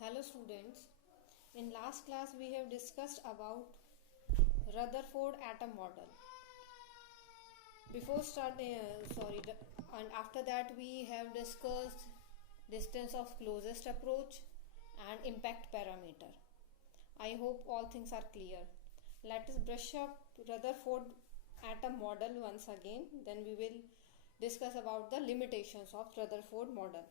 Hello students, in last class we have discussed about Rutherford atom model. Before starting, and after that we have discussed distance of closest approach and impact parameter. I hope all things are clear. Let us brush up Rutherford atom model once again, then we will discuss about the limitations of Rutherford model.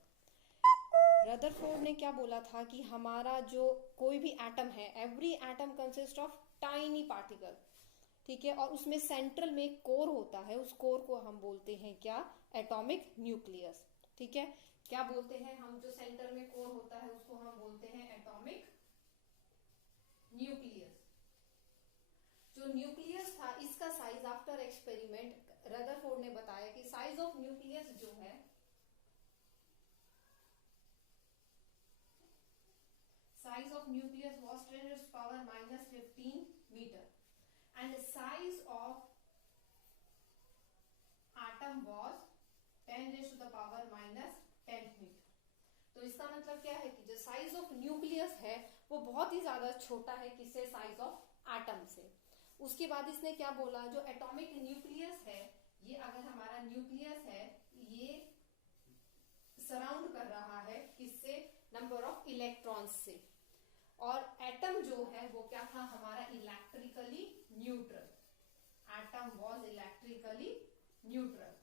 Rutherford ने क्या बोला था कि हमारा जो कोई भी atom है, every atom consist of tiny particle, ठीक है, और उसमें सेंट्रल में एक कोर होता है, उस कोर को हम बोलते हैं क्या? Atomic nucleus. ठीक है, क्या बोलते हैं हम? जो सेंटर में कोर होता है उसको हम बोलते हैं एटॉमिक न्यूक्लियस। जो न्यूक्लियस था इसका साइज आफ्टर एक्सपेरिमेंट रदरफोर्ड ने बताया कि साइज ऑफ न्यूक्लियस जो है size of nucleus was 10 raised to power minus 15 meter and the size of atom was 10 raised to the power minus 10 meter। तो इसका मतलब क्या है कि जो साइज ऑफ न्यूक्लियस है वो बहुत ही ज्यादा छोटा है किससे? साइज ऑफ एटम से। उसके बाद इसने क्या बोला? जो एटॉमिक न्यूक्लियस है, ये अगर हमारा न्यूक्लियस है, ये सराउंड कर रहा है किससे? नंबर ऑफ इलेक्ट्रॉन्स से। और एटम जो है वो क्या था? हमारा electrically neutral. Atom was electrically neutral.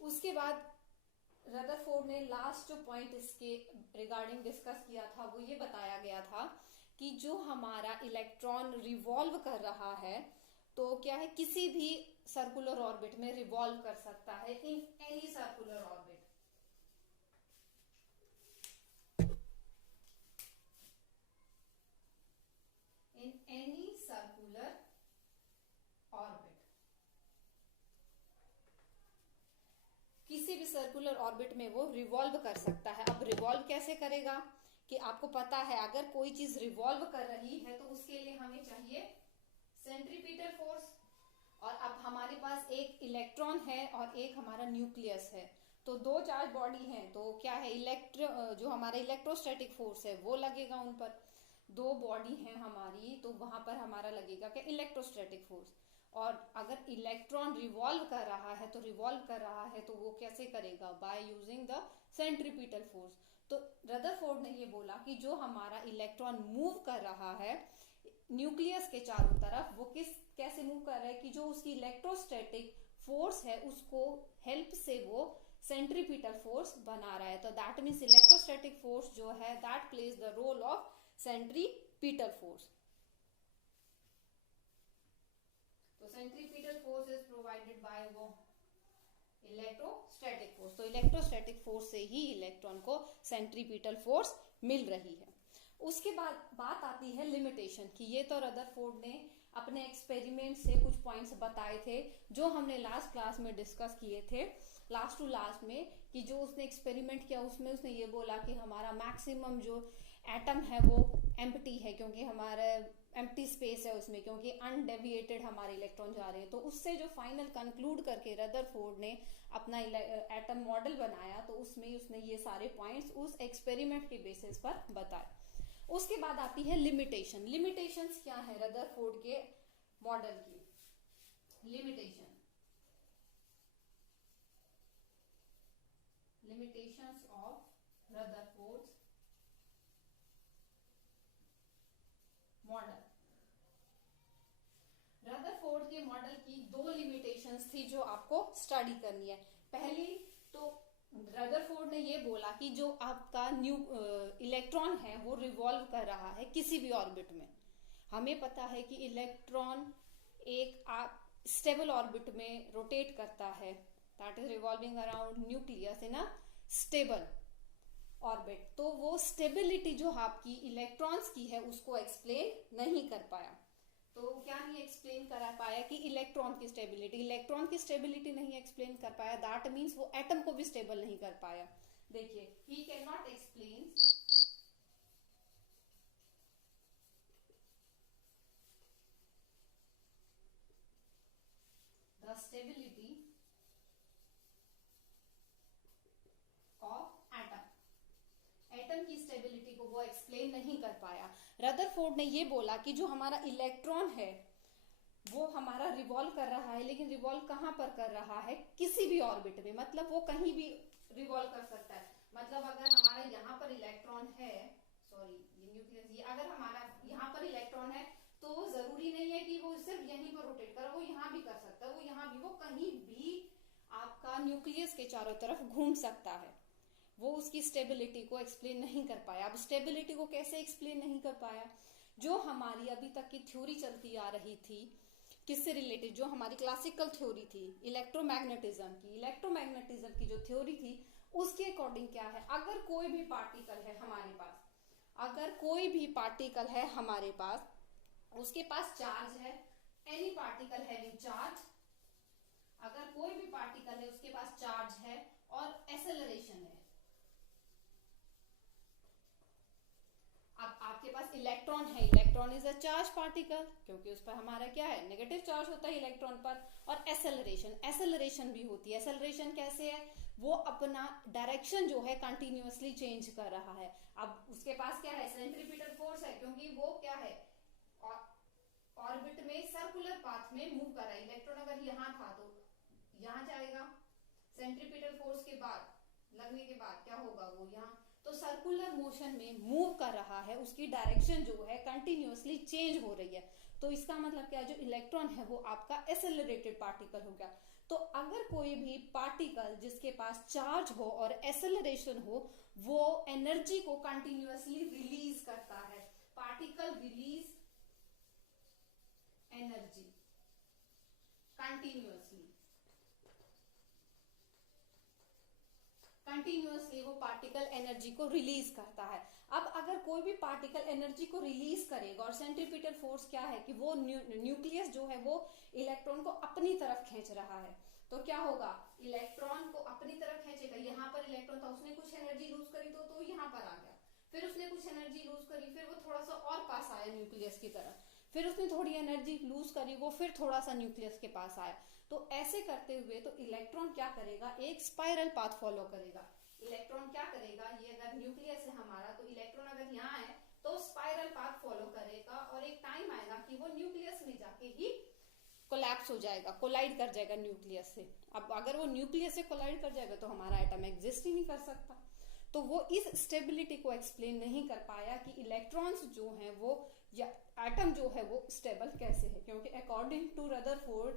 उसके बाद रदरफोर्ड ने लास्ट जो पॉइंट इसके रिगार्डिंग डिस्कस किया था वो ये बताया गया था कि जो हमारा इलेक्ट्रॉन रिवॉल्व कर रहा है तो क्या है? किसी भी सर्कुलर ऑर्बिट में रिवॉल्व कर सकता है, in any circular orbit. In any circular orbit, किसी भी सर्कुलर ऑर्बिट में वो रिवॉल्व कर सकता है। अब रिवॉल्व कैसे करेगा? कि आपको पता है अगर कोई चीज रिवॉल्व कर रही है तो उसके लिए हमें चाहिए सेंट्रीपिटल फोर्स। और अब हमारे पास एक इलेक्ट्रॉन है और एक हमारा न्यूक्लियस है, तो दो चार्ज बॉडी हैं, तो क्या है? जो हमारा इलेक्ट्रोस्टैटिक फोर्स है वो लगेगा उन पर। दो बॉडी है हमारी तो वहां पर हमारा लगेगा क्या? Electrostatic force. और अगर इलेक्ट्रॉन रिवॉल्व कर रहा है तो रिवॉल्व कर रहा है तो वो कैसे करेगा? By using the centripetal force. तो रदरफोर्ड ने ये बोला कि जो हमारा इलेक्ट्रॉन मूव कर रहा है न्यूक्लियस के चारों तरफ, वो कैसे मूव कर रहा है? कि जो उसकी इलेक्ट्रोस्टैटिक फोर्स है उसको हेल्प से वो सेंट्रीपिटल फोर्स बना रहा है। तो दैट मीन्स इलेक्ट्रोस्टैटिक फोर्स जो है that plays the role of centripetal force. तो centripetal force is provided by वो इलेक्ट्रोस्टैटिक फोर्स। तो इलेक्ट्रोस्टैटिक फोर्स से ही इलेक्ट्रॉन को सेंट्रीपिटल फोर्स मिल रही है। उसके बाद बात आती है लिमिटेशन की। ये तो रदरफोर्ड ने अपने एक्सपेरिमेंट से कुछ पॉइंट्स बताए थे जो हमने लास्ट क्लास में डिस्कस किए थे, लास्ट टू लास्ट में, कि जो उसने एक्सपेरिमेंट किया उसमें उसने ये बोला कि हमारा मैक्सिमम जो एटम है वो एम्प्टी है, क्योंकि हमारा एम्प्टी स्पेस है उसमें, क्योंकि अनडेविएटेड हमारे इलेक्ट्रॉन जा रहे हैं। तो उससे जो फाइनल कंक्लूड करके रदरफोर्ड ने अपना एटम मॉडल बनाया तो उसमें उसने ये सारे पॉइंट्स उस एक्सपेरिमेंट के बेसिस पर बताए। उसके बाद आती है लिमिटेशन। लिमिटेशंस क्या है रदरफोर्ड के मॉडल की? Limitations of Rutherford model. Rutherford के मॉडल की दो लिमिटेशंस थी जो आपको स्टडी करनी है। पहली तो रदरफोर्ड ने ये बोला कि जो आपका इलेक्ट्रॉन है वो रिवॉल्व कर रहा है किसी भी ऑर्बिट में। हमें पता है कि इलेक्ट्रॉन एक स्टेबल ऑर्बिट में रोटेट करता है, that is revolving around nucleus in a stable orbit. तो वो स्टेबिलिटी जो आपकी इलेक्ट्रॉन्स की है उसको एक्सप्लेन नहीं कर पाया। तो क्या नहीं एक्सप्लेन करा पाया? कि इलेक्ट्रॉन की स्टेबिलिटी नहीं एक्सप्लेन कर पाया। दैट मीन्स वो एटम को भी स्टेबल नहीं कर पाया। देखिए, he can not explain the stability वो एक्सप्लेन नहीं कर पाया। रदरफोर्ड ने ये बोला कि जो हमारा इलेक्ट्रॉन है वो हमारा रिवॉल्व कर रहा है, लेकिन रिवॉल्व कहाँ पर कर रहा है, किसी भी ऑर्बिट में, मतलब वो कहीं भी रिवॉल्व कर सकता है। मतलब अगर हमारा यहाँ पर इलेक्ट्रॉन है, सॉरी ये न्यूक्लियस, ये अगर हमारा यहाँ पर इलेक्ट्रॉन है तो जरूरी नहीं है कि वो सिर्फ यहीं पर रोटेट करे, वो यहाँ भी कर सकता है, वो यहाँ भी, वो कहीं भी आपका न्यूक्लियस के चारों तरफ घूम सकता है। वो उसकी स्टेबिलिटी को एक्सप्लेन नहीं कर पाया। अब स्टेबिलिटी को कैसे एक्सप्लेन नहीं कर पाया, जो हमारी अभी तक की थ्योरी चलती आ रही थी किससे रिलेटेड, जो हमारी क्लासिकल थ्योरी थी इलेक्ट्रोमैग्नेटिज्म की जो थ्योरी थी, उसके अकॉर्डिंग क्या है, अगर कोई भी पार्टिकल है हमारे पास, अगर कोई भी पार्टिकल है हमारे पास, उसके पास चार्ज है, एनी पार्टिकल हैविंग चार्ज, अगर कोई भी पार्टिकल है उसके पास चार्ज है और एक्सेलरेशन है। अब आपके पास इलेक्ट्रॉन है, electron is a charge particle, क्योंकि उस पर हमारा क्या है, नेगेटिव चार्ज होता है इलेक्ट्रॉन पर, और एक्सेलरेशन भी होती है। एक्सेलरेशन कैसे है, वो अपना डायरेक्शन जो है कंटिन्यूअसली चेंज कर रहा है। अब उसके पास क्या है, सेंट्रीपिटल फोर्स है, क्योंकि वो क्या है, ऑर्बिट में सर्कुलर पाथ में मूव कर रहा है। इलेक्ट्रॉन अगर यहाँ था तो यहाँ जाएगा, सेंट्रीपिटल फोर्स के बाद लगने के बाद क्या होगा, वो यहाँ, तो सर्कुलर मोशन में मूव कर रहा है, उसकी डायरेक्शन जो है कंटिन्यूअसली चेंज हो रही है। तो इसका मतलब क्या है, जो इलेक्ट्रॉन है वो आपका एक्सेलरेटेड पार्टिकल हो गया। तो अगर कोई भी पार्टिकल जिसके पास चार्ज हो और एक्सेलरेशन हो, वो एनर्जी को कंटिन्यूअसली रिलीज करता है। पार्टिकल रिलीज एनर्जी कंटिन्यूअसली वो पार्टिकल एनर्जी को रिलीज करता है। अब अगर कोई भी पार्टिकल एनर्जी को रिलीज करेगा, और सेंट्रीपिटल फोर्स क्या है कि वो न्यूक्लियस जो है वो इलेक्ट्रॉन को अपनी तरफ खींच रहा है, तो क्या होगा, इलेक्ट्रॉन को अपनी तरफ खींचेगा। यहाँ पर इलेक्ट्रॉन था, उसने कुछ एनर्जी लूज करी तो यहाँ पर आ गया, फिर उसने कुछ एनर्जी लूज करी, फिर वो थोड़ा सा और पास आया न्यूक्लियस की तरफ, फिर उसने थोड़ी एनर्जी लूज करी, वो फिर थोड़ा सा न्यूक्लियस के पास आया। तो ऐसे करते हुए तो इलेक्ट्रॉन क्या करेगा, एक स्पाइरल पाथ फॉलो करेगा। इलेक्ट्रॉन क्या करेगा, ये अगर न्यूक्लियस है हमारा, तो इलेक्ट्रॉन अगर यहाँ है तो स्पाइरल पाथ फॉलो करेगा, और एक टाइम आएगा कि वो न्यूक्लियस में जाके ही कोलैप्स हो जाएगा, कोलाइड कर जाएगा न्यूक्लियस से। अब अगर वो न्यूक्लियस से कोलाइड कर जाएगा तो हमारा एटम एग्जिस्ट ही नहीं कर सकता। तो वो इस स्टेबिलिटी को एक्सप्लेन नहीं कर पाया कि इलेक्ट्रॉन्स जो हैं वो, या एटम जो है वो स्टेबल कैसे है, क्योंकि अकॉर्डिंग टू रदरफोर्ड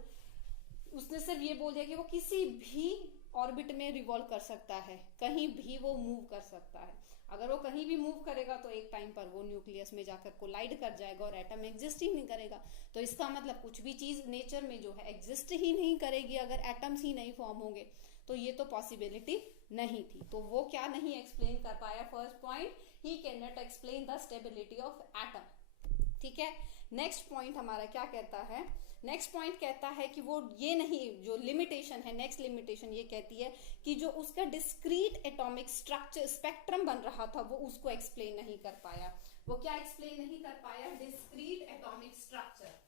उसने सिर्फ ये बोल दिया कि वो किसी भी ऑर्बिट में रिवॉल्व कर सकता है, कहीं भी वो मूव कर सकता है। अगर वो कहीं भी मूव करेगा तो एक टाइम पर वो न्यूक्लियस में जाकर कोलाइड कर जाएगा और एटम एग्जिस्ट ही नहीं करेगा। तो इसका मतलब कुछ भी चीज नेचर में जो है एग्जिस्ट ही नहीं करेगी अगर एटम्स ही नहीं फॉर्म होंगे, तो ये तो पॉसिबिलिटी नहीं थी। तो वो क्या नहीं एक्सप्लेन कर पाया, first point, he can not explain the stability of atom. ठीक है, नेक्स्ट पॉइंट हमारा क्या कहता है, नेक्स्ट पॉइंट कहता है कि वो ये नहीं, जो लिमिटेशन है, नेक्स्ट लिमिटेशन ये कहती है कि जो उसका डिस्क्रीट एटॉमिक स्ट्रक्चर स्पेक्ट्रम बन रहा था वो उसको एक्सप्लेन नहीं कर पाया। वो क्या एक्सप्लेन नहीं कर पाया, discrete atomic structure.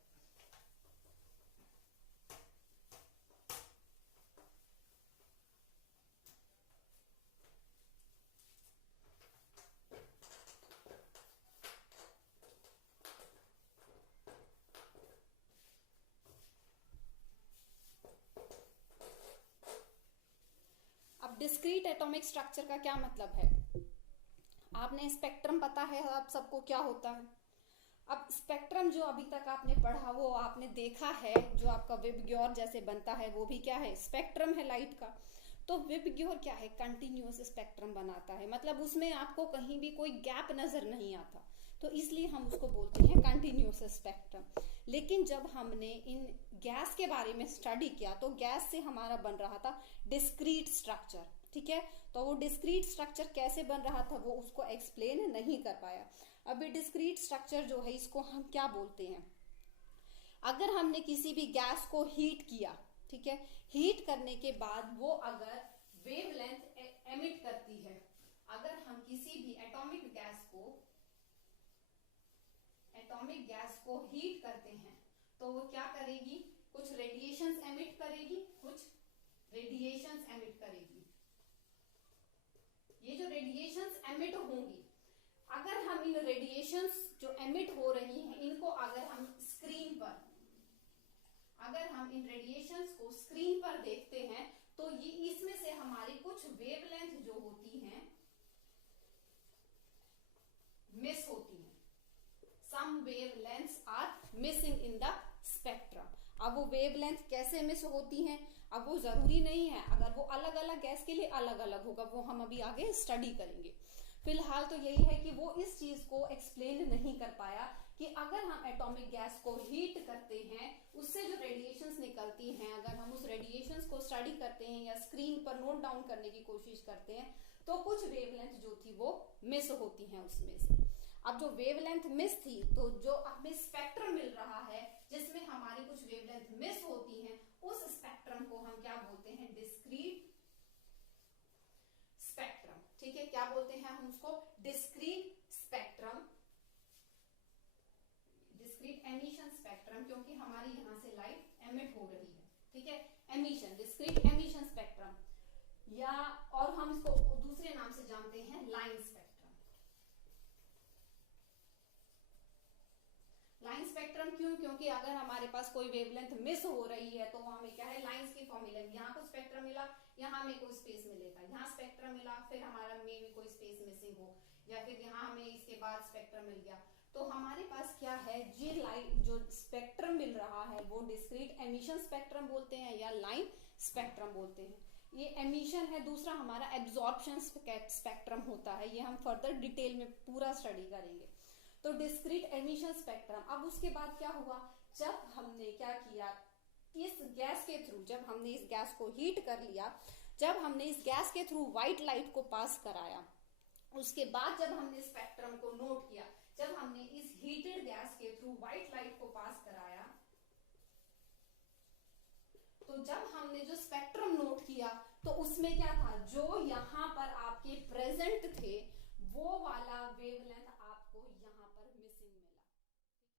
Discrete atomic structure का क्या मतलब है, आपने स्पेक्ट्रम पता है आप सबको क्या होता है। अब स्पेक्ट्रम जो अभी तक आपने पढ़ा वो आपने देखा है, जो आपका विबग्योर जैसे बनता है वो भी क्या है, स्पेक्ट्रम है लाइट का। तो विबग्योर क्या है, कंटिन्यूअस स्पेक्ट्रम बनाता है, मतलब उसमें आपको कहीं भी कोई गैप नजर नहीं आता, तो इसलिए हम उसको बोलते हैं कंटिन्यूअस स्पेक्ट्रम। लेकिन जब हमने इन गैस के बारे में स्टडी किया तो गैस से हमारा बन रहा था डिस्क्रीट स्ट्रक्चर। ठीक है, तो वो डिस्क्रीट स्ट्रक्चर कैसे बन रहा था वो उसको एक्सप्लेन नहीं कर पाया। अभी डिस्क्रीट स्ट्रक्चर जो है इसको हम क्या बोलते हैं, अगर हमने किसी भी गैस को हीट किया, ठीक है, हीट करने के बाद वो अगर वेवलेंथ एमिट करती है, अगर हम किसी भी एटॉमिक गैस को हीट करते हैं तो वो क्या करेगी, कुछ रेडिएशंस एमिट करेगी, कुछ रेडिएशंस एमिट करेगी। ये जो रेडिएशंस एमिट होंगी, अगर हम इन रेडिएशंस जो एमिट हो रही हैं इनको अगर हम स्क्रीन पर, अगर हम इन रेडिएशंस को स्क्रीन पर देखते हैं तो ये इसमें से हमारी कुछ वेवलेंथ जो होती हैं मिस होती हैं. Some wavelengths are missing in the spectrum. अब वो वेवलेंथ कैसे मिस होती हैं, अब वो जरूरी नहीं है, अगर वो अलग अलग गैस के लिए अलग अलग होगा वो हम अभी आगे स्टडी करेंगे. फिलहाल तो यही है कि वो इस चीज को एक्सप्लेन नहीं कर पाया कि अगर हम एटॉमिक गैस को हीट करते हैं उससे जो रेडिएशंस निकलती हैं, अगर हम उस रेडिएशंस को स्टडी करते हैं या स्क्रीन पर नोट डाउन करने की कोशिश करते हैं तो कुछ वेवलेंथ जो थी वो मिस होती हैं उसमें से. अब जो वेवलेंथ मिस थी तो जो हमें स्पेक्ट्रम मिल रहा है जिसमें हमारी कुछ वेवलेंथ मिस होती हैं उस स्पेक्ट्रम को हम क्या बोलते हैं, डिस्क्रीट स्पेक्ट्रम. ठीक है, क्या बोलते हैं हम उसको, discrete spectrum, discrete emission spectrum, क्योंकि हमारी यहां से लाइट एमिट हो रही है. ठीक है, एमिशन, डिस्क्रीट एमिशन स्पेक्ट्रम, या और हम इसको दूसरे नाम से जानते हैं लाइन स्पेक्ट्रम. लाइन स्पेक्ट्रम क्यों, क्योंकि अगर हमारे पास कोई वेवलेंथ मिस हो रही है तो हमें क्या है, लाइंस की फॉर्म मिलेगी. यहाँ को स्पेक्ट्रम मिला, यहाँ हमें कोई स्पेस मिलेगा, यहाँ स्पेक्ट्रम मिला, फिर हमारा में भी कोई स्पेस मिसिंग हो, या फिर यहाँ हमें इसके बाद स्पेक्ट्रम मिल गया. तो हमारे पास क्या है, ये लाइन जो स्पेक्ट्रम मिल रहा है वो डिस्क्रीट एमिशन स्पेक्ट्रम बोलते हैं या लाइन स्पेक्ट्रम बोलते हैं. ये एमिशन है. दूसरा हमारा एब्जॉर्प्शन स्पेक्ट्रम होता है, ये हम फर्दर डिटेल में पूरा स्टडी करेंगे. तो डिस्क्रीट एमिशन स्पेक्ट्रम. अब उसके बाद क्या हुआ, जब हमने क्या किया, इस गैस के थ्रू, जब हमने इस गैस को हीट कर लिया, जब हमने इस गैस के थ्रू व्हाइट लाइट को पास कराया, उसके बाद जब हमने स्पेक्ट्रम को नोट किया, जब हमने इस हीटेड गैस के थ्रू व्हाइट लाइट को पास कराया, तो जब हमने जो स्पेक्ट्रम नोट किया तो उसमें क्या था, जो यहाँ पर